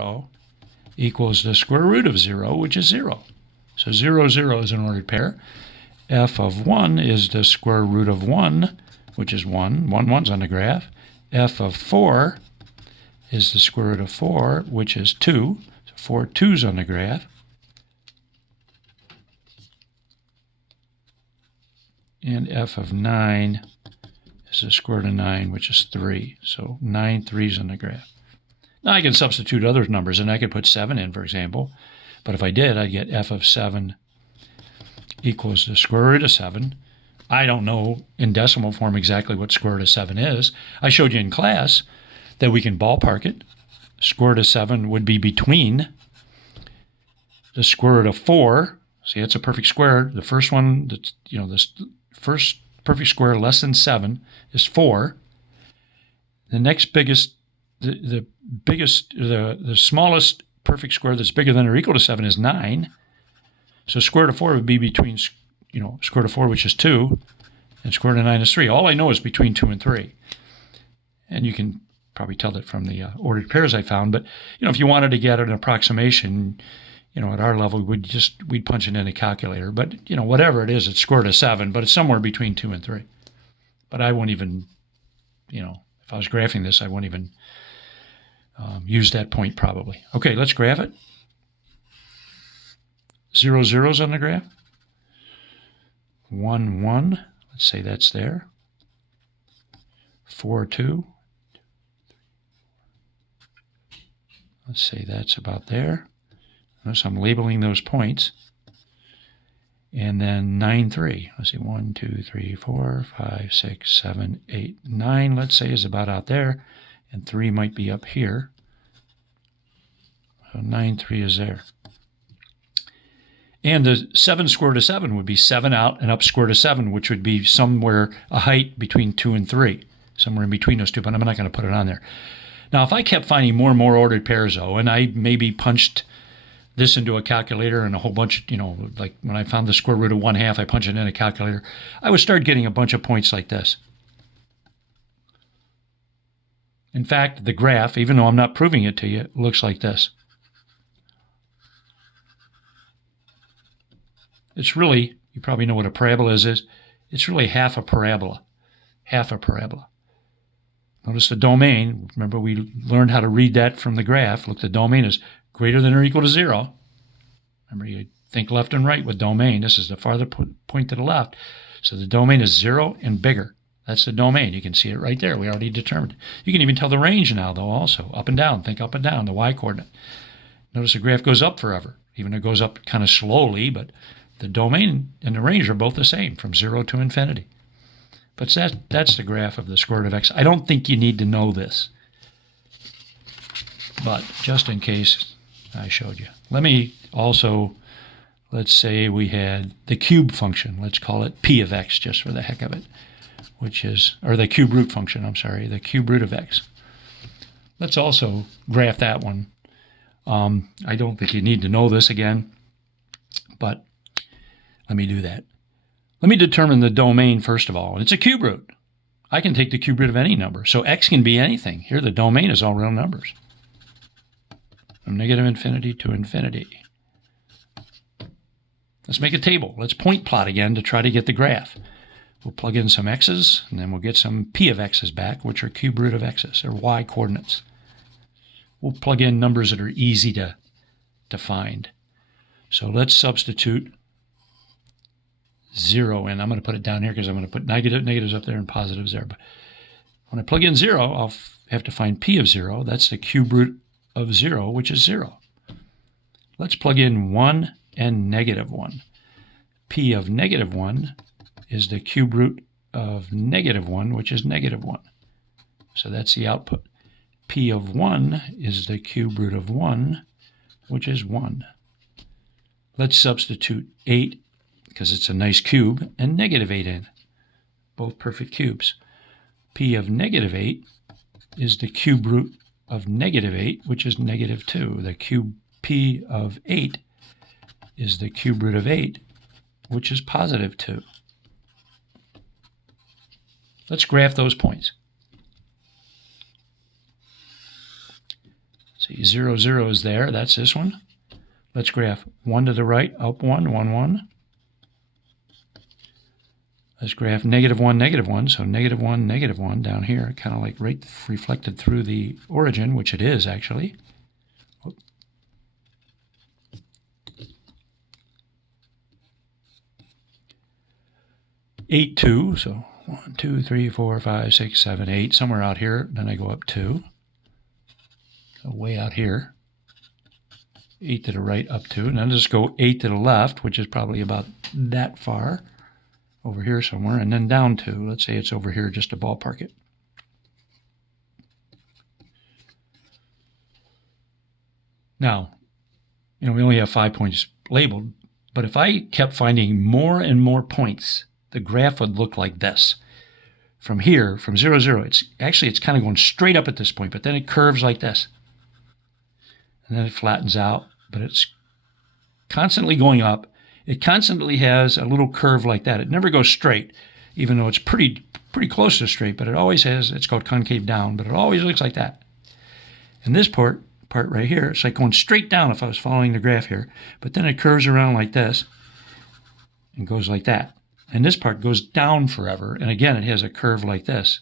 0 equals the square root of 0, which is 0. So 0, 0 is an ordered pair. F of 1 is the square root of 1, which is 1. 1, 1's on the graph. F of 4 is the square root of 4, which is 2. So 4 2's on the graph. And f of 9 is the square root of 9, which is 3. So 9 3's on the graph. Now I can substitute other numbers, and I could put 7 in, for example. But if I did, I'd get f of 7 equals the square root of 7. I don't know in decimal form exactly what square root of 7 is. I showed you in class that we can ballpark it. Square root of 7 would be between the square root of 4. See, it's a perfect square. The first one, that's, the first perfect square less than 7 is 4. The next biggest, the smallest perfect square that's bigger than or equal to 7 is 9. So square root of 4 would be between, square root of 4, which is 2, and square root of 9 is 3. All I know is between 2 and 3. And you can probably tell that from the ordered pairs I found. But, if you wanted to get an approximation, at our level, we'd punch it in a calculator. But, whatever it is, it's square root of 7, but it's somewhere between 2 and 3. But I won't even, if I was graphing this, I won't even use that point probably. Okay, let's graph it. 0, 0's on the graph. 1, 1. Let's say that's there. 4, 2. Let's say that's about there. Notice I'm labeling those points. And then 9, 3. Let's see, 1, 2, 3, 4, 5, 6, 7, 8, 9, let's say, is about out there. And 3 might be up here. So 9, 3 is there. And the 7 square root of 7 would be 7 out and up square root of 7, which would be somewhere a height between 2 and 3. Somewhere in between those two, but I'm not going to put it on there. Now, if I kept finding more and more ordered pairs, though, and I maybe punched this into a calculator and a whole bunch, like when I found the square root of 1/2, I punched it in a calculator, I would start getting a bunch of points like this. In fact, the graph, even though I'm not proving it to you, looks like this. It's really, you probably know what a parabola is. It's really half a parabola. Half a parabola. Notice the domain. Remember, we learned how to read that from the graph. Look, the domain is greater than or equal to 0. Remember, you think left and right with domain. This is the farther point to the left. So the domain is 0 and bigger. That's the domain. You can see it right there. We already determined it. You can even tell the range now, though, also. Up and down. Think up and down, the y-coordinate. Notice the graph goes up forever. Even though it goes up kind of slowly, but the domain and the range are both the same, from 0 to infinity. But that's the graph of the square root of x. I don't think you need to know this. But just in case I showed you. Let me also, let's say we had the cube function. Let's call it p of x just for the heck of it. Which is, or the cube root function, I'm sorry, the cube root of x. Let's also graph that one. I don't think you need to know this again, but let me do that. Let me determine the domain first of all. It's a cube root. I can take the cube root of any number. So x can be anything. Here the domain is all real numbers. From negative infinity to infinity. Let's make a table. Let's point plot again to try to get the graph. We'll plug in some x's, and then we'll get some p of x's back, which are cube root of x's, or y coordinates. We'll plug in numbers that are easy to find. So let's substitute 0 in. I'm going to put it down here because I'm going to put negatives up there and positives there. But when I plug in 0, I'll have to find p of 0. That's the cube root of 0, which is 0. Let's plug in 1 and negative 1. P of negative 1 is the cube root of negative 1, which is negative 1. So that's the output. P of 1 is the cube root of 1, which is 1. Let's substitute 8, because it's a nice cube, and negative 8 in. Both perfect cubes. P of negative 8 is the cube root of negative 8, which is negative 2. The cube P of 8 is the cube root of 8, which is positive 2. Let's graph those points. See, 0, 0 is there. That's this one. Let's graph 1 to the right, up 1, 1, 1. Let's graph -1, -1. So -1, -1 down here, kind of like right reflected through the origin, which it is actually. 8, 2. So 1, 2, 3, 4, 5, 6, 7, 8. Somewhere out here. Then I go up 2. So way out here. 8 to the right, up 2. And then just go 8 to the left, which is probably about that far. Over here somewhere. And then down 2. Let's say it's over here just to ballpark it. Now, we only have 5 points labeled. But if I kept finding more and more points, the graph would look like this. From here, from 0, 0, it's kind of going straight up at this point, but then it curves like this. And then it flattens out, but it's constantly going up. It constantly has a little curve like that. It never goes straight, even though it's pretty close to straight, but it always has, it's called concave down, but it always looks like that. And this part right here, it's like going straight down if I was following the graph here, but then it curves around like this and goes like that. And this part goes down forever, and again, it has a curve like this.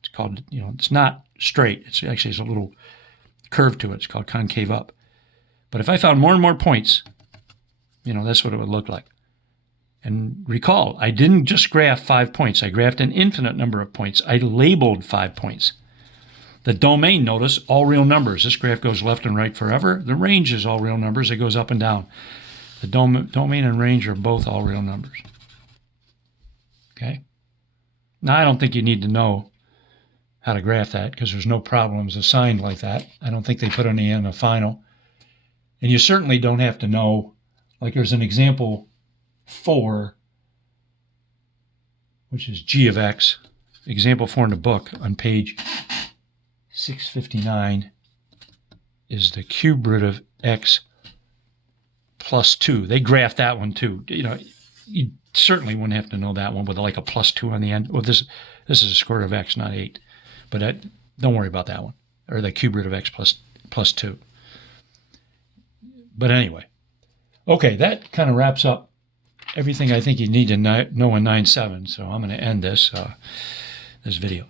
It's called, it's not straight. It's actually has a little curve to it. It's called concave up. But if I found more and more points, that's what it would look like. And recall, I didn't just graph 5 points. I graphed an infinite number of points. I labeled 5 points. The domain, notice, all real numbers. This graph goes left and right forever. The range is all real numbers. It goes up and down. The domain and range are both all real numbers. Okay? Now, I don't think you need to know how to graph that because there's no problems assigned like that. I don't think they put any in the final. And you certainly don't have to know, like there's an example 4, which is g of x. Example 4 in the book on page 659 is the cube root of x plus 2. They graphed that one too. You certainly wouldn't have to know that one with like a plus 2 on the end. Well, this is a square root of x, not 8. But don't worry about that one, or the cube root of x plus 2. But anyway, okay, that kind of wraps up everything I think you need to know in 9.7. So I'm going to end this video.